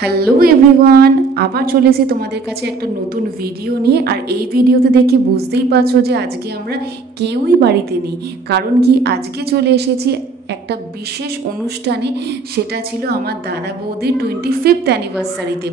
Hello everyone, আবার চলেছে তোমাদের কাছে একটা নতুন ভিডিও নিয়ে। আর এই ভিডিওতে দেখে বুঝতেই পারছো যে আজকে আমরা কেউই বাড়িতে নেই। কারণ কি, আজকে চলে এসেছি একটা বিশেষ অনুষ্ঠানে। সেটা ছিল আমার দাদা বৌদির 25th অ্যানিভার্সারিতে।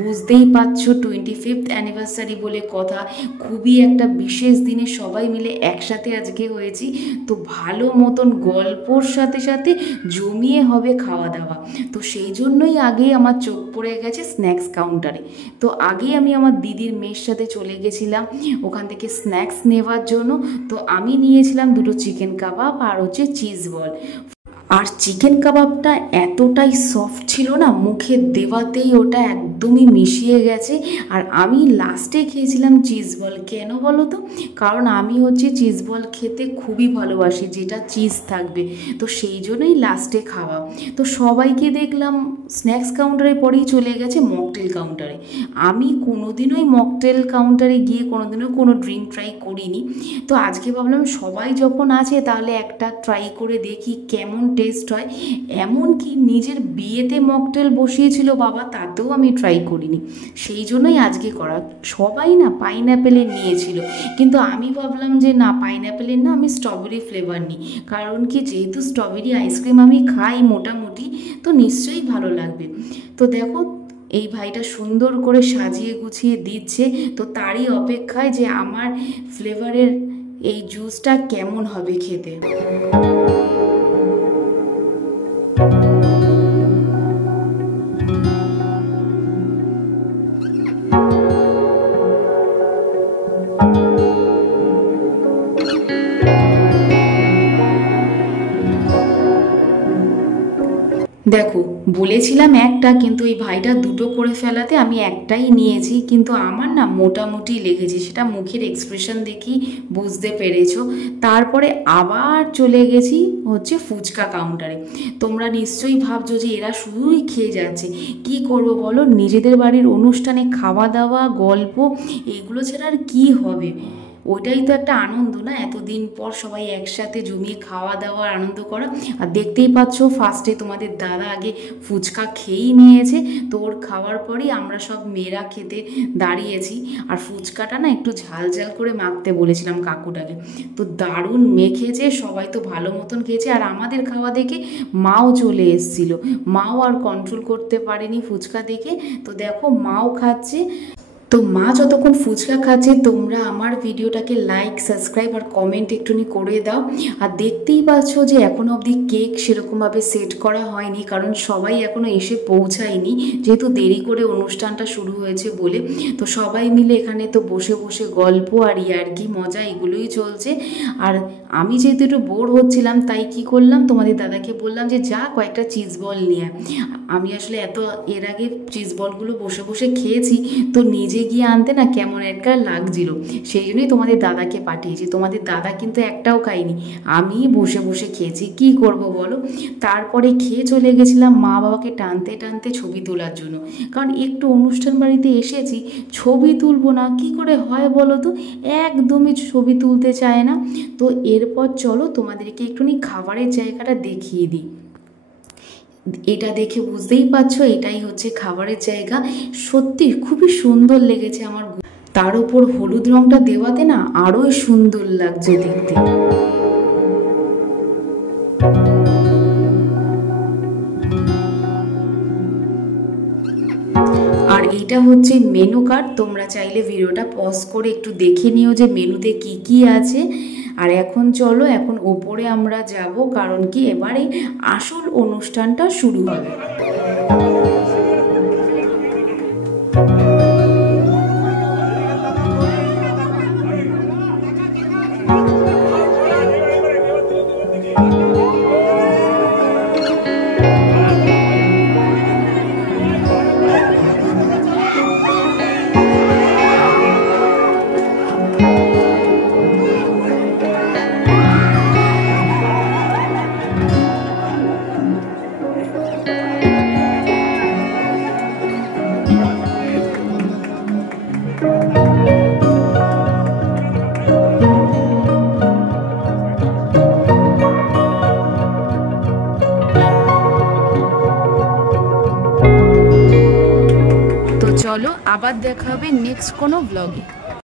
বুঝতেই পারছো 25th অ্যানিভার্সারি বলে কথা, খুবই একটা বিশেষ দিনে সবাই মিলে একসাথে আজকে হয়েছি। তো ভালো মতন গল্পর সাথে সাথে জমিয়ে হবে খাওয়া দাওয়া। তো সেই জন্যই আগেই আমার চোখ পড়ে গেছে স্ন্যাক্স কাউন্টারে। তো আগেই আমি আমার দিদির মেয়ের সাথে চলে গেছিলাম ওখান থেকে স্ন্যাক্স নেওয়ার জন্য। তো আমি নিয়েছিলাম দুটো চিকেন কাবাব আর হচ্ছে চিজ বল। আর চিকেন কাবাবটা এতটাই সফট ছিল না, মুখে দেওয়াতেই ওটা একদমই মিশিয়ে গেছে। আর আমি লাস্টে খেয়েছিলাম চিজ বল। কেন বলো তো? কারণ আমি হচ্ছে চিজ বল খেতে খুবই ভালোবাসি, যেটা চিজ থাকবে। তো সেই জন্যই লাস্টে খাওয়া। তো সবাইকে দেখলাম স্ন্যাক্স কাউন্টারে পরেই চলে গেছে মকটেল কাউন্টারে। আমি কোনোদিনই মকটেল কাউন্টারে গিয়ে কোনোদিনও কোনো ড্রিঙ্ক ট্রাই করিনি। তো আজকে ভাবলাম সবাই যখন আছে তাহলে একটা ট্রাই করে দেখি কেমন টেস্ট হয়। এমনকি নিজের বিয়েতে মকটেল বসিয়েছিল বাবা, তাতেও আমি ট্রাই করিনি। সেই জন্যই আজকে করা। সবাই না পাইনঅ্যাপেলের নিয়েছিল, কিন্তু আমি ভাবলাম যে না, পাইনঅ্যাপেলের না, আমি স্ট্রবেরি ফ্লেভার নিই। কারণ কি, যেহেতু স্ট্রবেরি আইসক্রিম আমি খাই মোটামুটি, তো নিশ্চয়ই ভালো লাগবে। তো দেখো, এই ভাইটা সুন্দর করে সাজিয়ে গুছিয়ে দিচ্ছে। তো তারই অপেক্ষায় যে আমার ফ্লেভারের এই জুসটা কেমন হবে খেতে। দেখো, বলেছিলাম একটা, কিন্তু এই ভাইটা দুটো করে ফেলাতে আমি একটাই নিয়েছি। কিন্তু আমার না মোটামুটি লেগেছে, সেটা মুখের এক্সপ্রেশন দেখেই বুঝতে পেরেছো। তারপরে আবার চলে গেছি হচ্ছে ফুচকা কাউন্টারে। তোমরা নিশ্চয়ই ভাবছো যে এরা শুধুই খেয়ে যাচ্ছে। কি করবো বলো, নিজেদের বাড়ির অনুষ্ঠানে খাওয়া দাওয়া গল্প এগুলো ছাড়া আর কী হবে? ওইটাই তো একটা আনন্দ না, এতদিন পর সবাই একসাথে জমিয়ে খাওয়া দাওয়া আনন্দ করা। আর দেখতেই পাচ্ছ, ফার্স্টে তোমাদের দাদা আগে ফুচকা খেয়েই নিয়েছে। তো ওর খাওয়ার পরেই আমরা সব মেয়েরা খেতে দাঁড়িয়েছি। আর ফুচকাটা না একটু ঝাল ঝাল করে মাখতে বলেছিলাম কাকুটাকে। তো দারুণ মেখেছে, সবাই তো ভালো মতন খেয়েছে। আর আমাদের খাওয়া দেখে মাও চলে এসেছিল। মাও আর কন্ট্রোল করতে পারেনি ফুচকা দেখে। তো দেখো, মাও খাচ্ছে। তো মা যতক্ষণ ফুচকা খাচ্ছে, তোমরা আমার ভিডিওটাকে লাইক, সাবস্ক্রাইব আর কমেন্ট একটুনি করে দাও। আর দেখতেই পাচ্ছ যে এখনও অবধি কেক সেরকমভাবে সেট করা হয়নি, কারণ সবাই এখনও এসে পৌঁছায়নি, যেহেতু দেরি করে অনুষ্ঠানটা শুরু হয়েছে বলে। তো সবাই মিলে এখানে তো বসে বসে গল্প আর ইয়ার্কি মজা এগুলোই চলছে। আর আমি যেহেতু একটু বোর হচ্ছিলাম, তাই কি করলাম, তোমাদের দাদাকে বললাম যে যা কয়েকটা চিজ বল নিয়ে। আমি আসলে এর আগে চিজ বলগুলো বসে বসে খেয়েছি, তো নিজে গিয়ে আনতে না কেমন একটা লাগছিল। সেই জন্যই তোমাদের দাদাকে পাঠিয়েছি। তোমাদের দাদা কিন্তু একটাও খাইনি, আমি বসে বসে খেয়েছি। কি করব বলো? তারপরে খেয়ে চলে গেছিলাম মা বাবাকে টানতে টানতে ছবি তোলার জন্য। কারণ একটু অনুষ্ঠান বাড়িতে এসেছি, ছবি তুলবো না কি করে হয় বলো তো? একদমই ছবি তুলতে চায় না। তো এরপর চলো তোমাদেরকে একটুখানি খাবারের জায়গাটা দেখিয়ে দিই। এটা দেখে বুঝতেই পারছো, এটাই হচ্ছে খাবারের জায়গা। সত্যি খুবই সুন্দর লেগেছে আমার। তার উপর হলুদ রংটা দেওয়াতে না আরোই সুন্দর লাগছে দেখতে। আর এইটা হচ্ছে মেনু কার্ড। তোমরা চাইলে ভিডিওটা পজ করে একটু দেখে নিও যে মেনুতে কি কি আছে। আর এখন চলো, এখন ওপরে আমরা যাব, কারণ কি এবারে আসল অনুষ্ঠানটা শুরু হবে। চলো আবার দেখা হবে নেক্সট কোনো ব্লগে।